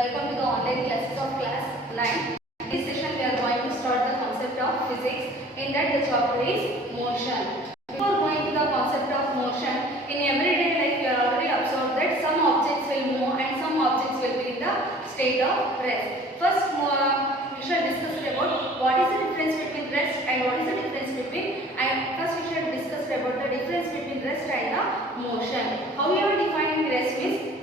Welcome to the online classes of class 9. In this session we are going to start the concept of physics. In that the chapter is motion. Before going to the concept of motion, in everyday life we are already observed that some objects will move and some objects will be in the state of rest. First we shall discuss about what is the difference between rest and what is the difference between first we shall discuss about the difference between rest and the motion. How we are defining rest means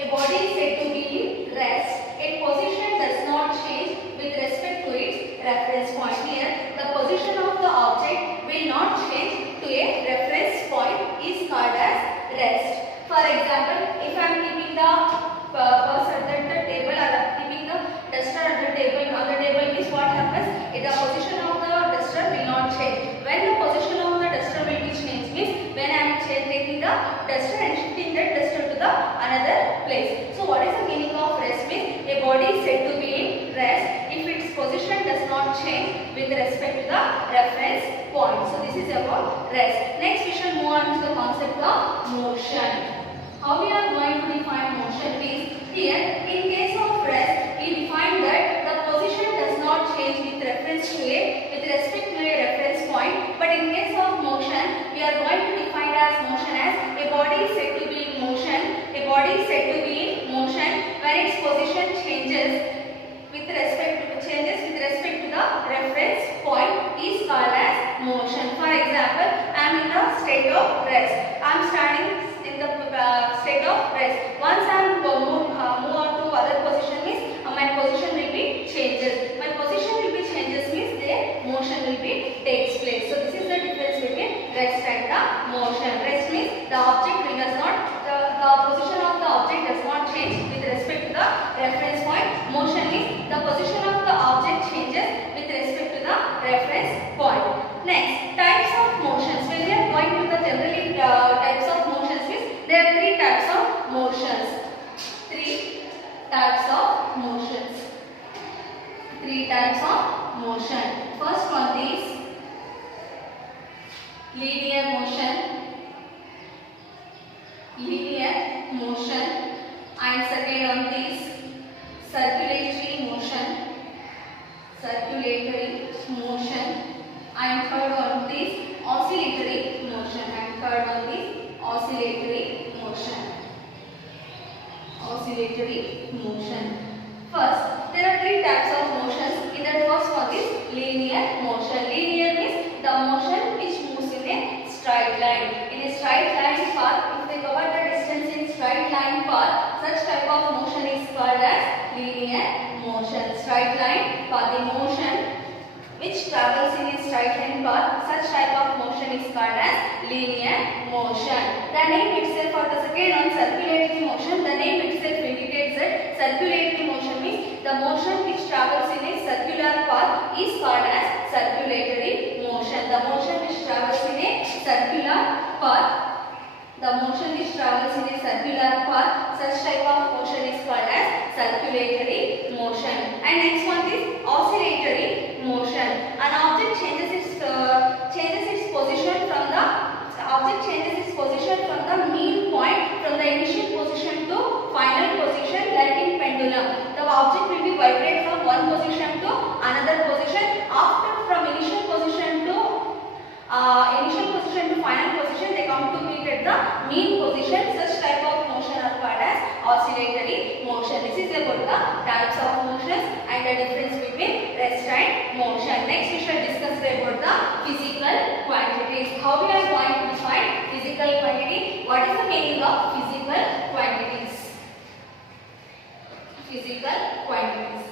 a body is said to be in rest. Its position does not change with respect to its reference point. Here, the position of the object will not change to a reference point is called as rest. For example, if I am keeping the purse at the table or keeping the duster at the table on the table, means what happens? The position of the duster will not change. When the position of the duster will be changed means when I am taking the duster and shifting that duster to the another place. So what is the meaning of rest means a body is said to be in rest if its position does not change with respect to the reference point. So this is about rest. Next we shall move on to the concept of motion. How we are going to define motion is here in case of rest we define that the position does not change with reference to with respect to a reference point, but in case of motion we are going to define as motion as a body is said to be in motion. A body is said to be in motion when its position changes with respect to the reference point is called as motion. For example, I am in the state of rest. I am standing in the state of rest. Once I am move on to other position means my position will be changes. My position will be changes means the motion will be takes place. So this is the difference between rest and the motion. Rest means the object does not the position of the object does not change with respect to the reference point. Motion means the position of the object changes with respect to the reference point. Next, types of motions. When we are going to the generally types of motions means there are three types of motions. Three types of motions. Three types of motion. First one is linear motion. Linear motion, and second one is circulatory motion. Circulatory motion, and third one is oscillatory motion. And third one is oscillatory motion. Oscillatory motion. First, there are three types of motions. In that first one is linear motion. Linear means the motion which moves in a straight line. In a straight line path, if they cover the distance in straight line path, such type of motion is called as linear motion. Straight line path, the motion which travels in a straight line path, such type of motion is called as linear motion. The name itself, for the second one, circulatory motion, the name itself indicates that circulatory motion means the motion which travels in a circular path is called as circulatory motion. The motion which travels in a circular path, the motion which travels in a circular path, such type of motion is called as circulatory motion. And next one is oscillatory motion. An object changes its position from the mean point from the initial position to final position, like in pendulum. The object will be vibrate from one position to another position. After from initial position to final position, they come to meet at the mean position. Such type of motion are called as oscillatory motion. This is about the types of motions and the difference between rest and motion. Next we shall discuss about the physical quantities. How we are going to define physical quantity? What is the meaning of physical quantities? Physical quantities.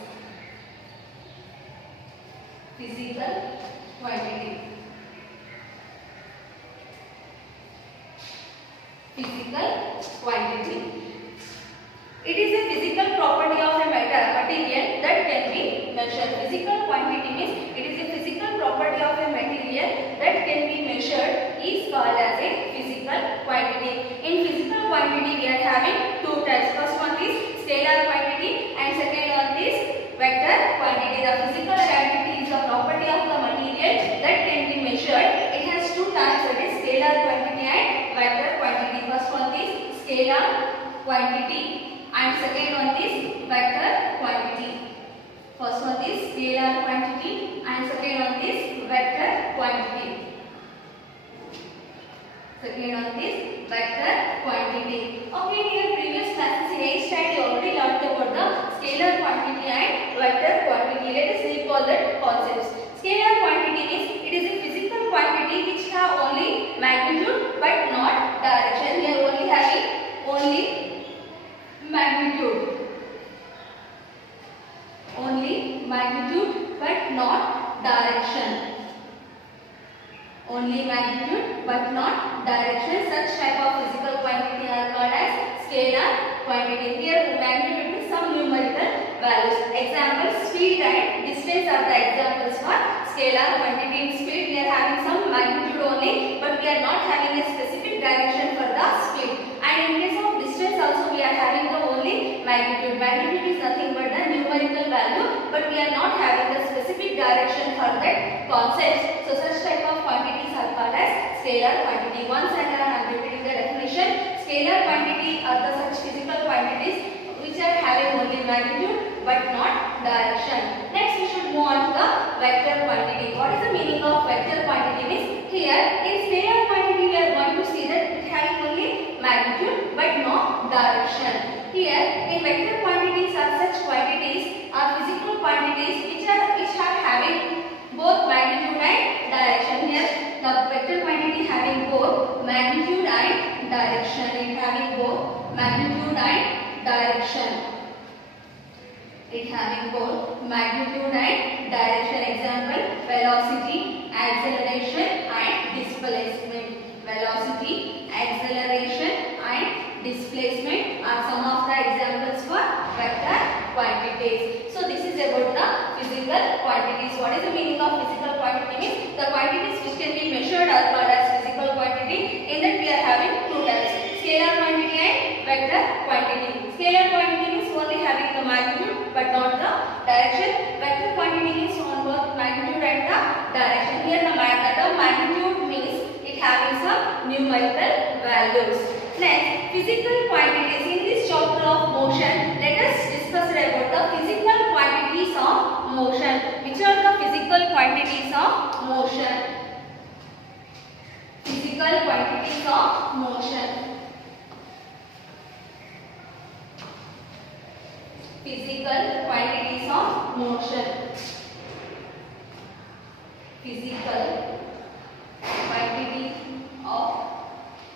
Physical quantity. Physical quantity. It is a physical property of a material that can be measured. Physical quantity means it is a physical property of a material that can be measured is called as a physical quantity. In physical quantity we are having two types. First one is scalar quantity and second one is vector quantity. The physical quantity is a property of the material that can be measured. It has two types, that is scalar quantity and vector quantity. First one is scalar quantity and second one vector quantity. First one is scalar quantity and second one is vector quantity. Second one is vector quantity. Okay, in your previous classes in 8th standard you already learned about the scalar quantity and vector quantity. Let us recall that concepts. Scalar quantity means it is a physical quantity which have only magnitude but not direction. We are only having only magnitude. Only magnitude but not direction. Only magnitude but not direction. Such type of physical quantity are called as scalar quantity. Here magnitude means some numerical values. Example, speed and distance are the examples for scalar quantity. In speed we are having some magnitude only but we are not having a specific direction for the speed. And in case of distance also we are having the only magnitude. Magnitude is nothing but the numerical value but we are not having the specific direction for that concept. So such type of quantities are called as scalar quantity. Once again I am repeating the definition. Scalar quantity are the such physical quantities which are having only magnitude but not direction. Next we should move on to the vector quantity. What is the meaning of vector quantity means? Here in scalar quantity we are going to see that it having only magnitude but no direction. Here in vector quantities are such quantities are physical quantities which are having both magnitude and direction. Here the vector quantity having both magnitude and direction. It having both magnitude and direction. It having both magnitude and direction. Example, velocity, acceleration and displacement. Velocity, acceleration and displacement are some of the examples for vector quantities. So this is about the physical quantities. What is the meaning of physical quantity means? The quantities which can be measured are called as physical quantity. In that we are having two types, scalar quantity and vector quantity. Scalar quantity means only having the magnitude but not the direction. Vector quantity means on both magnitude and the direction. Here the magnitude means it having some numerical values. Next, physical quantities. In this chapter of motion, let us discuss about the physical quantities of motion. Which are the physical quantities of motion? Physical quantities of motion. Physical quantities of motion. Physical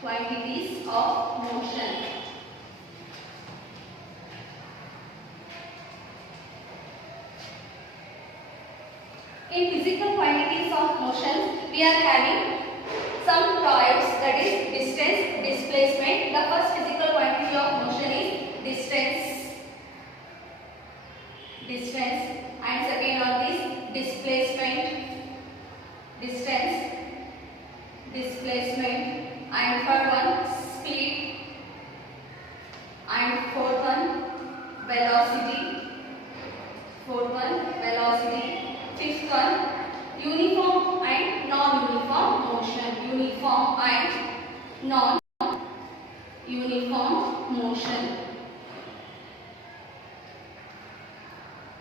quantities of motion. In physical quantities of motion, we are having some types, that is distance, displacement. The first physical quantity of motion is distance. Distance, and second one is displacement. Distance, displacement, and third one speed, and fourth one velocity. Fourth one velocity. Fifth one uniform and non-uniform motion. Uniform and non-uniform motion.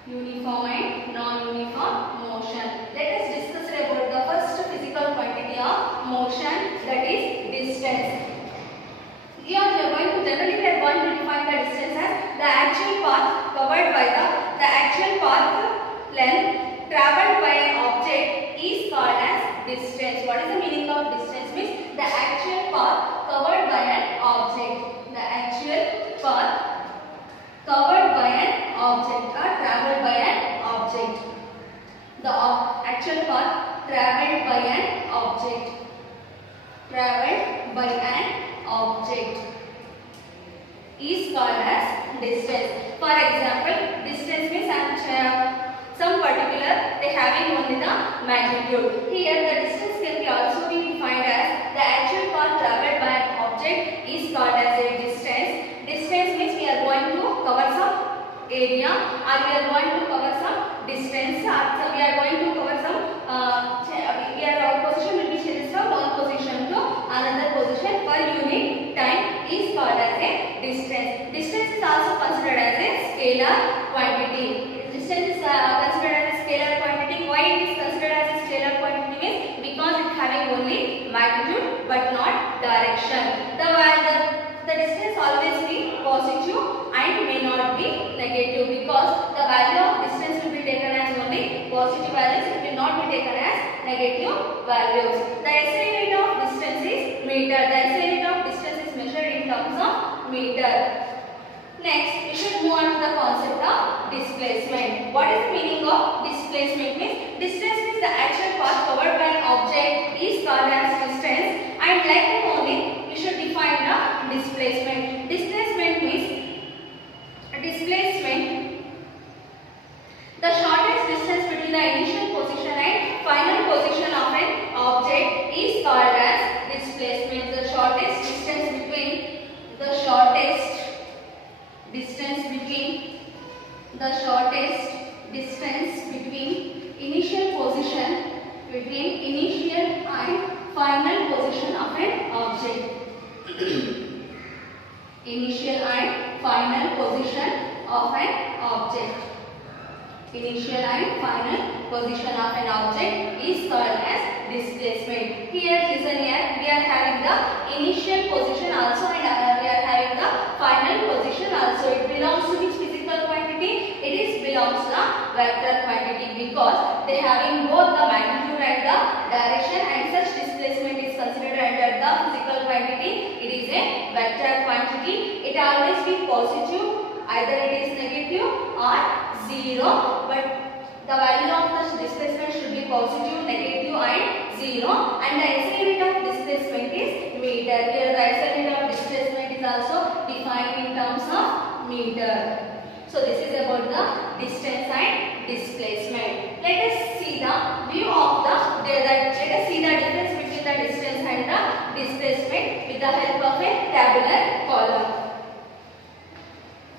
Uniform and non-uniform motion. Let us discuss about the first physical quantity of motion, that is distance. Here we are going to generally define the distance as the actual path covered by the actual path length traveled by an object is called as distance. What is the meaning of distance means? The actual path covered by an object. The actual path covered by an object or traveled by an object. The actual path traveled by an object. Traveled by an object is called as distance. For example, distance means some particular they having only the magnitude. Here the distance can be also be defined as the actual path traveled by an object is called as a distance. Distance means we are going to cover some area or we are going to cover some distance. So we are going to cover some our position will be changed from one position to another position per unit time is called as a distance. Distance is also considered as a scalar quantity. Distance is considered as a scalar quantity. Why it is considered as a scalar quantity means because it having only magnitude but not direction. The distance always be positive and may not be negative because the value of distance will be taken as only positive values. It will not be taken as negative values. The SI unit of distance is meter. The SI unit of distance is measured in terms of meter. Next, we should move on to the concept of displacement. What is the meaning of displacement? Means distance means the actual path covered by an object is called as distance, and like that only we should define the displacement. Displacement means the shortest distance between the initial position and final position of an object is called as displacement. The shortest distance between initial and final position of an object. Initial and final position of an object. Initial and final position of an object is called as displacement. Here, listen here, we are having the initial position also and we are having the final position also. It belongs to which physical quantity? It belongs to the vector quantity because they having both the magnitude and the direction, and such displacement is considered under the physical quantity. It is a vector quantity. It always be positive, either it is negative or 0, but the value of the displacement should be positive, negative and 0, and the SI unit of displacement is meter. Here the SI unit of displacement is also defined in terms of meter. So this is about the distance and displacement. Let us see the view of let us see the difference between the distance and the displacement with the help of a tabular column.